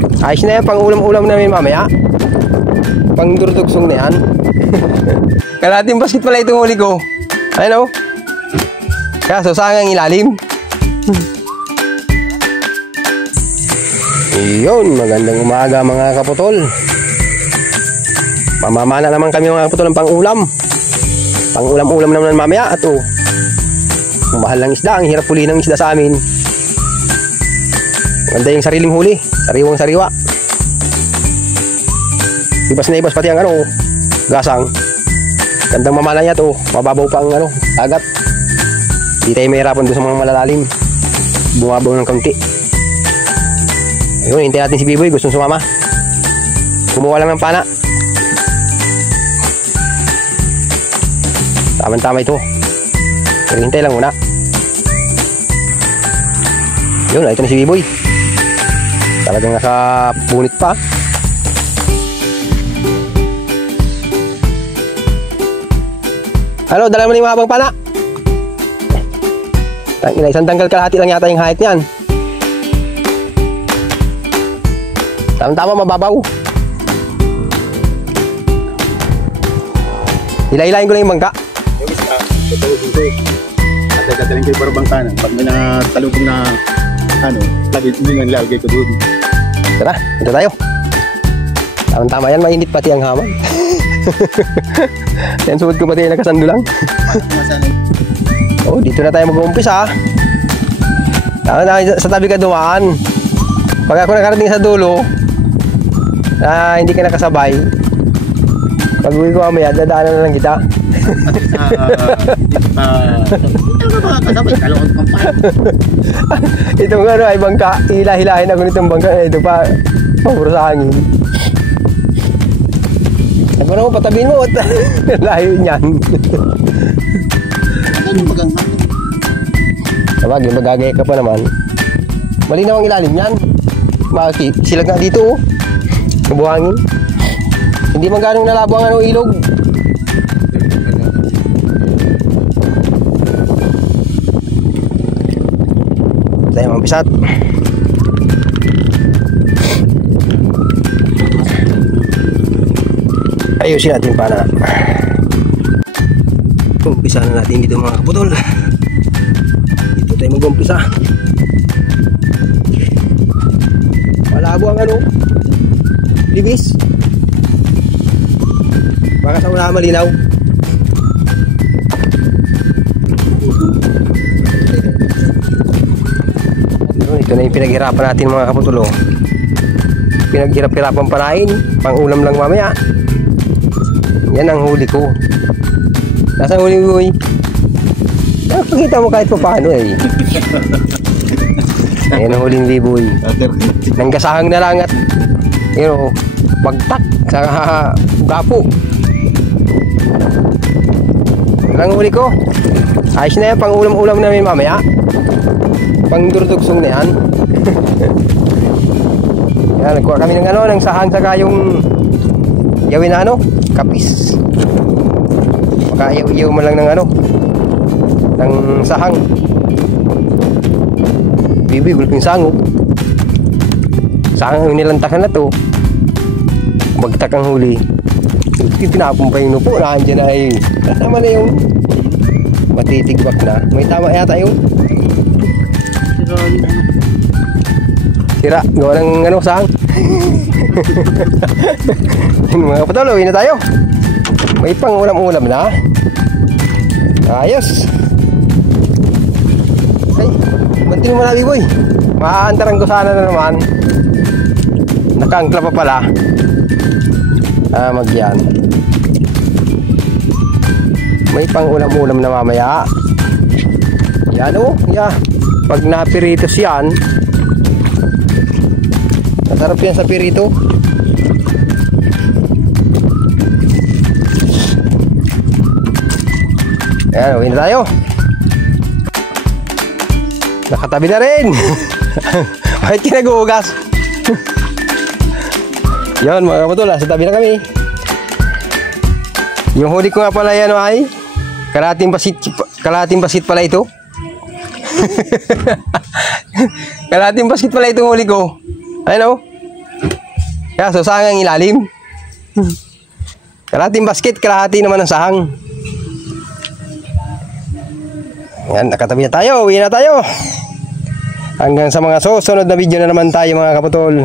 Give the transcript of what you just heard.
Ayos na yan, pang ulam-ulam namin mamaya. Pang durdugsong na yan. Kalating basket pala itong huli ko. Ayun o. Kaso saan ang ilalim? Iyon, magandang umaga mga kaputol. Mamamana naman kami mga kaputol ng pang-ulam. Pang-ulam-ulam naman mamaya. At o, mahal ng isda, ang hirap huli ng isda sa amin. Maganda yung sariling huli, sariwang sariwa. Ibas na ibas pati ang gasang. Gandang mamala niya to, mababaw pa ang agat. Hindi tayo mahirapan doon sa mga malalalim. Bumabaw ng kaunti. Ayun, hintayin natin si Biboy, gustong sumama. Kumuha lang ng pana. Tama-tama ito. Pero hintay lang muna. Yun, ito na si Biboy. Talagang nakapunit pa. Ano, dala mo na yung mahabang pana. Isang tanggal kalahati lang yata yung height niyan. Tama-tama, mababaw. Hila-hilahin ko lang yung bangka. At kagaling kayo para bangka na. Pag may natalubong na lagi nilagay ko doon. Tara, ito tayo. Tama-tama yan, mainit pati ang hamon. Yan, suot ko pati nakasando lang. Oh, dito na tayo mag-uumpisa. Sa tabi ka dumaan. Pag ako nakarating sa dulo, hindi ka nakasabay, pag uwi ko mamaya, dadaanan na lang kita. Itong ay bangka, hila-hilahin ako nitong bangka. Ito pa, paburo sa hangin. Ako na mo, patabihin mo. Layo niyan. Sabag, magagaya ka pa naman. Malinaw ang ilalim yan. Bakit? Silag nga dito, buhangin. Hindi man ganong nalabo ang ilog. Tayo mampisat. Ayusin natin para umpisa na natin dito mga kaputol. Dito tayo mag-umpisa. Malabo ang libis. Baka sa una malinaw. Ito na yung pinaghirapan natin mga kaputulo. Pinaghirap-hirapan panain. Pang-ulam lang mamaya. Yan ang huli ko. Nasa huli ko eh. Pakita mo kahit pa paano eh. Yan ang huling Biboy. Nanggasahang na lang at bagtak sa gapo. Ang huli ko. Ayos na yan, pang ulam-ulam namin mamaya. Pang durdugsong na yan. Yan, nagkuha kami ng ng sahang saka yung gawin na kapis. Makaiyaw mo lang ng ng sahang. Bibi, gulping sango. Sahang nilantakan na to. Bagtak ang huli. Pinapong pa yung nupo na andyan na ay tama na yung matitigbak na. May tama yata yun. Sira, gawa ng sahang. Mga kapatalo, na tayo. May pang ulam-ulam na. Ayos. Ay, bantin mo na Biboy. Maaantaran ko sana na naman. Nakaangkla pa pala. Magyan. May pang ulam-ulam na mamaya. Yan yeah. Pag napiritos yan, masarap yan sa pirito. Ayan, uwi na tayo. Nakatabi na rin. Bakit kinagugas? Yan mga kapatula, sa tabi na kami. Yung huli ko nga pala yan ay kalahating basit pala ito. Kalahating basit pala itong huli ko. Ayun Kaso sahang ang ilalim. Kalahating basket, kalahati naman ang sahang. Yan, nakatabi na tayo. Uwi na tayo. Hanggang sa mga susunod na video na naman tayo mga kaputol.